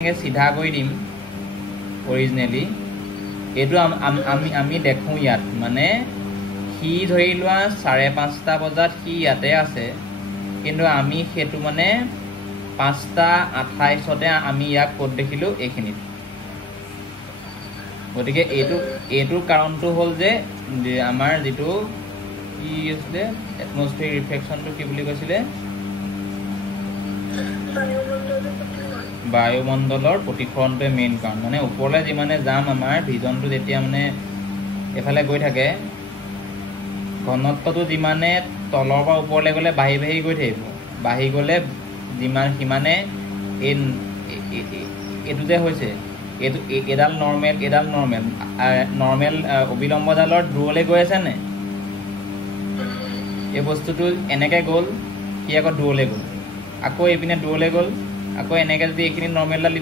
सीधा कर दिम ओरिजिनेली এইটো আমি দেখো ইয়াত মানে সি ধৰি লোৱা 5:30 বজাত সি ইয়াতে আছে কিন্তু আমি হেতু মানে 5:28 আমি ইয়াক কোড দেখিলো এইখিনিত গতিকে এইটো কাৰণটো হ'ল যে আমাৰ যেটো কি আছে এটমস্ফিয়াৰ ৰিফ্লেকশনটো কি বুলি কৈছিলে বায়ুমণ্ডলৰ প্ৰতিফলনটোৱে মেইন কাৰণ মানে ওপৰলৈ যিমানে যাম আমাৰ ভিজনটো যেতিয়া মানে এফালে গৈ থাকে ঘনত্বটো যিমানে তলৰ পৰা ওপৰলৈ গ'লে বাঢ়ি গৈ থাকিব বাঢ়ি গ'লে যিমান সিমানে এইটো যে হৈছে এইটো এডাল নৰ্মেল অবিলম্বডালৰ দূৰলৈ গৈ আছে নে এই বস্তুটো এনেকৈ গ'ল কি আকৌ দূৰলৈ গ'ল আকৌ এইপিনে দূৰলৈ গ'ল আকৌ এনেকৈ যদি এইখিনি নৰ্মেলডাল